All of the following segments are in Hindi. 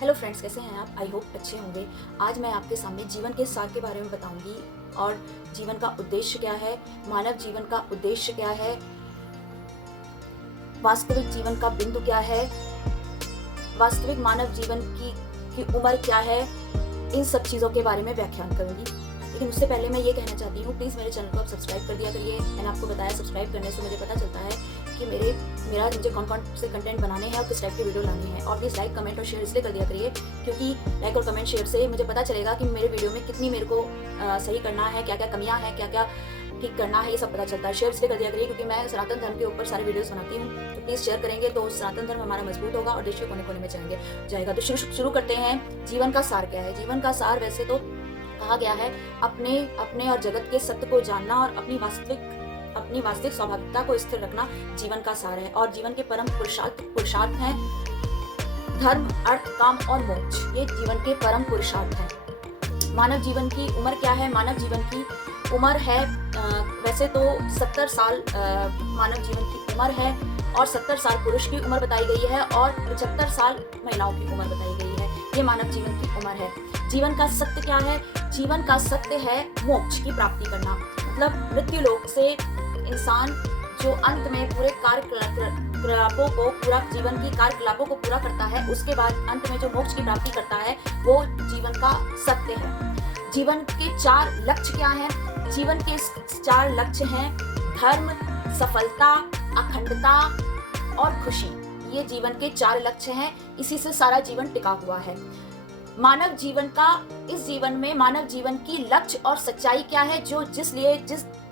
हेलो फ्रेंड्स, कैसे हैं आप? आई होप अच्छे होंगे। आज मैं आपके सामने जीवन के सार के बारे में बताऊंगी और जीवन का उद्देश्य क्या है, मानव जीवन का उद्देश्य क्या है, वास्तविक जीवन का बिंदु क्या है, वास्तविक मानव जीवन की उम्र क्या है, इन सब चीज़ों के बारे में व्याख्यान करूंगी। लेकिन उससे पहले मैं ये कहना चाहती हूँ, प्लीज़ मेरे चैनल को आप सब्सक्राइब कर दिया करिए। मैंने आपको बताया सब्सक्राइब करने से मुझे पता चलता है कि मुझे कौन से कंटेंट बनाने हैं और किस टाइप के वीडियो लाने हैं। और प्लीज़ लाइक, कमेंट और शेयर इसलिए कर दिया करिए क्योंकि लाइक और कमेंट शेयर से मुझे पता चलेगा कि मेरे वीडियो में कितनी मेरे को सही करना है, क्या क्या कमियाँ हैं, क्या क्या ठीक करना है, ये सब पता चलता है। शेयर इसलिए कर दिया करिए क्योंकि मैं सनातन धर्म के ऊपर सारे वीडियोस बनाती हूँ, तो प्लीज़ शेयर करेंगे तो सनातन धर्म हमारा मजबूत होगा और देश के कोने कोने में जाएगा। तो शुरू करते हैं। जीवन का सार क्या है? जीवन का सार वैसे तो कहा गया है अपने और जगत के सत्य को जानना और अपनी वास्तविक स्वाभाविकता को स्थिर रखना जीवन का सार है। और जीवन के परम पुरुषार्थ हैं धर्म, अर्थ, काम और मोक्ष। ये जीवन के परम पुरुषार्थ हैं। मानव जीवन की उम्र क्या है? मानव जीवन की उम्र है वैसे तो 70 साल मानव जीवन की उम्र है और 70 साल पुरुष की उम्र बताई गई है और 75 साल महिलाओं की उम्र बताई गई है। ये मानव जीवन की उम्र है। जीवन का सत्य क्या है? जीवन का सत्य है मोक्ष की प्राप्ति करना। मतलब मृत्यु लोक से इंसान जो अंत में पूरे जीवन की कार्यकलापों को पूरा करता है, उसके बाद अंत में जो मोक्ष की प्राप्ति करता है वो जीवन का सत्य है। जीवन के 4 लक्ष्य क्या हैं? जीवन के 4 लक्ष्य हैं धर्म, सफलता, अखंडता और खुशी। ये जीवन के 4 लक्ष्य हैं। इसी से सारा जीवन टिका हुआ है। मानव जीवन की लक्ष्य और सच्चाई क्या है?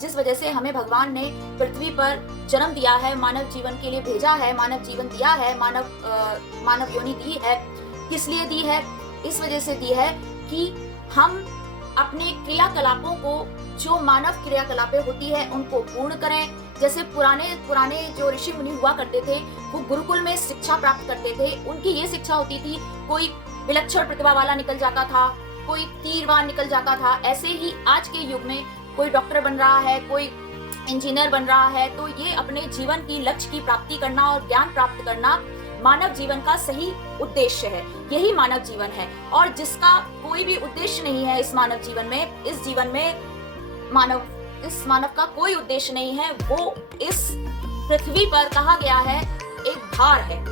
जिस वजह से हमें भगवान ने पृथ्वी पर जन्म दिया है, मानव जीवन के लिए भेजा है, मानव जीवन दिया है, मानव योनि दी है। किस लिए दी है? इस वजह से दी है कि हम अपने क्रियाकलापों को, जो मानव क्रियाकलापें होती है, उनको पूर्ण करें। जैसे पुराने जो ऋषि मुनि हुआ करते थे, वो गुरुकुल में शिक्षा प्राप्त करते थे। उनकी ये शिक्षा होती थी, कोई विलक्षण प्रतिभा वाला निकल जाता था, कोई तीरवान निकल जाता था। ऐसे ही आज के युग में कोई डॉक्टर बन रहा है, कोई इंजीनियर बन रहा है। तो ये अपने जीवन की लक्ष्य की प्राप्ति करना और ज्ञान प्राप्त करना मानव जीवन का सही उद्देश्य है। यही मानव जीवन है। और जिसका कोई भी उद्देश्य नहीं है इस मानव जीवन में, इस मानव का कोई उद्देश्य नहीं है, वो इस पृथ्वी पर कहा गया है एक भार है।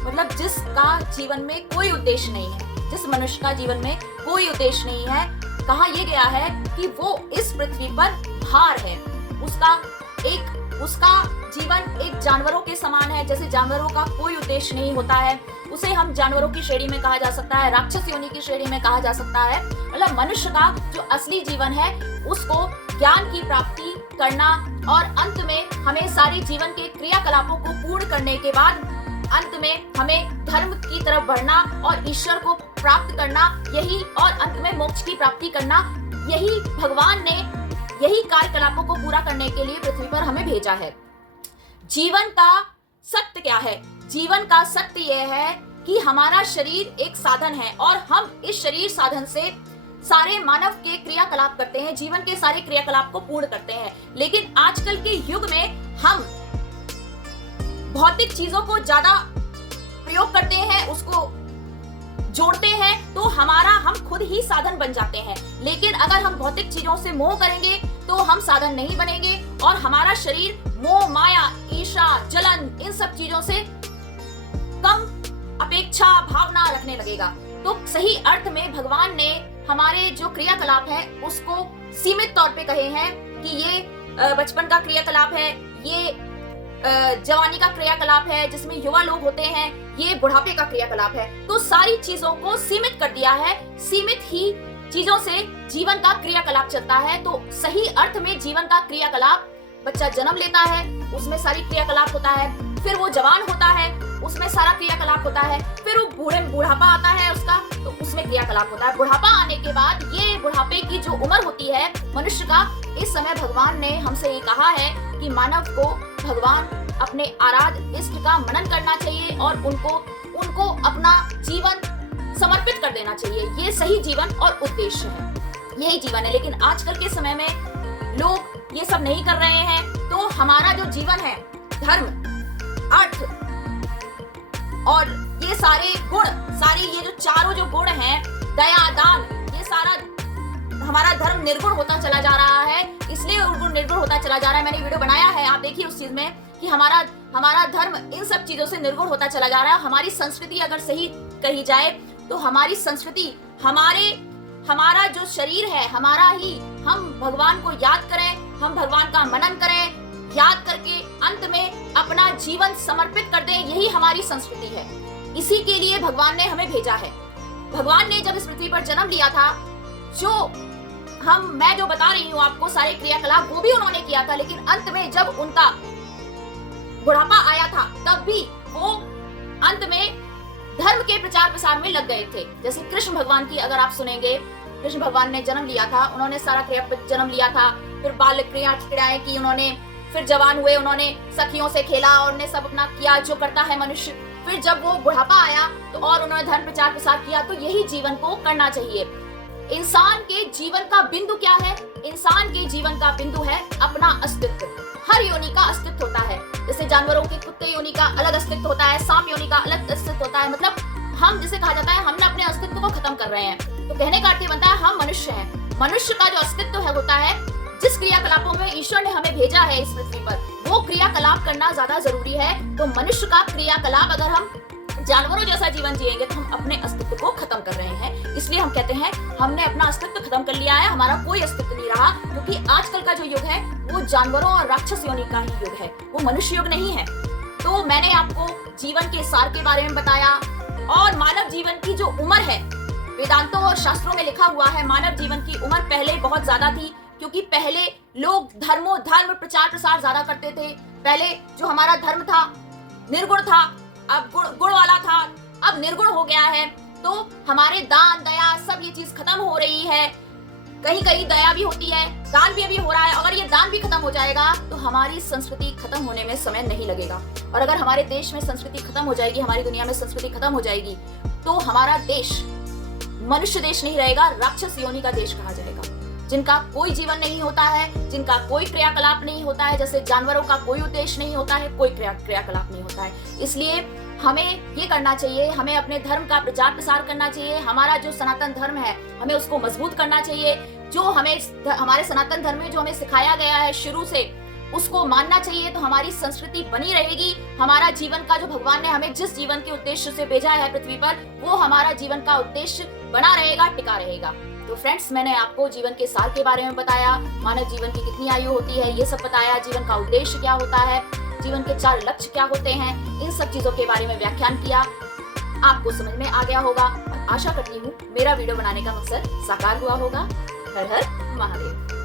मतलब जिसका जीवन में कोई उद्देश्य नहीं है, जिस मनुष्य का जीवन में कोई उद्देश्य नहीं है, कहा यह गया है कि वो इस पृथ्वी पर भार है। उसका जीवन एक जानवरों के समान है। जैसे जानवरों का कोई उद्देश्य नहीं होता है, उसे हम जानवरों की श्रेणी में कहा जा सकता है, राक्षस योनि की श्रेणी में कहा जा सकता है। मतलब मनुष्य का जो असली जीवन है, उसको ज्ञान की प्राप्ति करना और अंत में हमें सारी जीवन के क्रियाकलापों को पूर्ण करने के बाद अंत में हमें धर्म की तरफ बढ़ना और ईश्वर को प्राप्त करना, यही, और अंत में मोक्ष की प्राप्ति करना, यही भगवान ने, यही कार्यकलापों को पूरा करने के लिए पृथ्वी पर हमें भेजा है। जीवन का सत्य क्या है? जीवन का सत्य यह है कि हमारा शरीर एक साधन है और हम इस शरीर साधन से सारे मानव के क्रियाकलाप करते हैं, जीवन के सारे क्रियाकलाप को पूर्ण करते हैं। लेकिन आजकल के युग में हम भौतिक चीजों को ज्यादा प्रयोग करते हैं, उसको जोड़ते हैं, तो हम खुद ही साधन बन जाते हैं। लेकिन अगर हम भौतिक चीजों से मोह करेंगे तो हम साधन नहीं बनेंगे और हमारा शरीर मोह, माया, ईर्ष्या, जलन, इन सब चीजों से कम अपेक्षा भावना रखने लगेगा। तो सही अर्थ में भगवान ने हमारे जो क्रियाकलाप है उसको सीमित तौर पे कहे हैं कि ये बचपन का क्रियाकलाप है, ये जवानी का क्रियाकलाप है जिसमें युवा लोग होते हैं, ये बुढ़ापे का क्रियाकलाप है। तो सारी चीजों को सीमित कर दिया है। सीमित ही चीजों से जीवन का क्रियाकलाप चलता है। तो सही अर्थ में जीवन का क्रियाकलाप, बच्चा जन्म लेता है, उसमें सारी क्रियाकलाप होता है, फिर वो जवान होता है, उसमें सारा क्रियाकलाप होता है, फिर वो बुढ़ापा आता है उसका, तो उसमें क्रियाकलाप होता है। बुढ़ापा आने के बाद ये बुढ़ापे की जो उम्र होती है मनुष्य का, इस समय भगवान ने हमसे ये कहा है कि मानव को भगवान अपने आराध्य इष्ट का मनन करना चाहिए और उनको अपना जीवन समर्पित कर देना चाहिए। ये सही जीवन और उद्देश्य है, यही जीवन है। लेकिन आजकल के समय में लोग ये सब नहीं कर रहे हैं। तो हमारा जो जीवन है, धर्म, अर्थ और ये सारे गुण, सारे ये जो चारों जो गुण हैं, दया, दान, ये सारा हमारा धर्म निर्गुण होता चला जा रहा है, इसलिए गुण निर्गुण होता चला जा रहा है। मैंने वीडियो बनाया है, आप देखिए उस चीज में कि हमारा धर्म इन सब चीजों से निर्गुण होता चला जा रहा है। हमारी संस्कृति अगर सही कही जाए तो हमारी संस्कृति, हमारा जो शरीर है, हमारा ही, हम भगवान को याद करें, हम भगवान का मनन करें, याद करके अंत में अपना जीवन समर्पित कर दें, यही हमारी संस्कृति है। इसी के लिए भगवान ने हमें भेजा है। भगवान ने जब इस पृथ्वी पर जन्म लिया था, मैं जो बता रही हूँ आपको सारे क्रियाकलाप वो भी उन्होंने किया था, लेकिन अंत में जब उनका बुढ़ापा आया था तब भी वो अंत में धर्म के प्रचार प्रसार में लग गए थे। जैसे कृष्ण भगवान की अगर आप सुनेंगे, कृष्ण भगवान ने जन्म लिया था, उन्होंने सारा क्रिया जन्म लिया था, फिर बाल क्रियाएं की उन्होंने, फिर जवान हुए, उन्होंने सखियों से खेला और ने सब अपना किया जो करता है मनुष्य। फिर जब वो बुढ़ापा आया तो और उन्होंने धर्म प्रचार प्रसार किया। तो यही जीवन को करना चाहिए। इंसान के जीवन का बिंदु क्या है? इंसान के जीवन का बिंदु है अपना अस्तित्व। हर योनि का अस्तित्व होता है। जैसे जानवरों के कुत्ते योनि का अलग अस्तित्व होता है, सांप योनि का अलग अस्तित्व होता है। मतलब हम जिसे कहा जाता है हमने अपने अस्तित्व को खत्म कर रहे हैं। तो कहने का अर्थ बनता है हम मनुष्य हैं। मनुष्य का जो अस्तित्व है होता है, जिस क्रियाकलापों में ईश्वर ने हमें भेजा है इस पृथ्वी पर, वो क्रियाकलाप करना ज्यादा जरूरी है। तो मनुष्य का क्रियाकलाप, अगर हम जानवरों जैसा जीवन जिएंगे तो हम अपने अस्तित्व को खत्म कर रहे हैं। इसलिए हम कहते हैं हमने अपना अस्तित्व खत्म कर लिया है, हमारा कोई अस्तित्व नहीं रहा। क्योंकि आजकल का जो युग है वो जानवरों और राक्षस योनि का ही युग है, वो मनुष्य युग नहीं है। तो मैंने आपको जीवन के सार के बारे में बताया और मानव जीवन की जो उम्र है, वेदांतों और शास्त्रों में लिखा हुआ है मानव जीवन की उम्र पहले बहुत ज्यादा थी। क्योंकि पहले लोग धर्म प्रचार प्रसार ज्यादा करते थे। पहले जो हमारा धर्म था निर्गुण था, अब गुण वाला था, अब निर्गुण हो गया है। तो हमारे दान दया सब ये चीज खत्म हो रही है। कहीं कहीं दया भी होती है, दान भी अभी हो रहा है। अगर ये दान भी खत्म हो जाएगा तो हमारी संस्कृति खत्म होने में समय नहीं लगेगा। और अगर हमारे देश में संस्कृति खत्म हो जाएगी, हमारी दुनिया में संस्कृति खत्म हो जाएगी, तो हमारा देश मनुष्य देश नहीं रहेगा, राक्षस योनि का देश कहा जाएगा। जिनका कोई जीवन नहीं होता है, जिनका कोई क्रियाकलाप नहीं होता है, जैसे जानवरों का कोई उद्देश्य नहीं होता है, कोई क्रियाकलाप नहीं होता है। इसलिए हमें ये करना चाहिए, हमें अपने धर्म का प्रचार प्रसार करना चाहिए। हमारा जो सनातन धर्म है हमें उसको मजबूत करना चाहिए। जो हमारे सनातन धर्म में जो हमें सिखाया गया है शुरू से, उसको मानना चाहिए। तो हमारी संस्कृति बनी रहेगी। हमारा जीवन का जो भगवान ने हमें जिस जीवन के उद्देश्य से भेजा है पृथ्वी पर, वो हमारा जीवन का उद्देश्य बना रहेगा, टिका रहेगा। तो फ्रेंड्स, मैंने आपको जीवन के सार के बारे में बताया, मानव जीवन की कितनी आयु होती है ये सब बताया, जीवन का उद्देश्य क्या होता है, जीवन के 4 लक्ष्य क्या होते हैं, इन सब चीजों के बारे में व्याख्यान किया। आपको समझ में आ गया होगा और आशा करती हूँ मेरा वीडियो बनाने का मकसद साकार हुआ होगा। हर हर महादेव।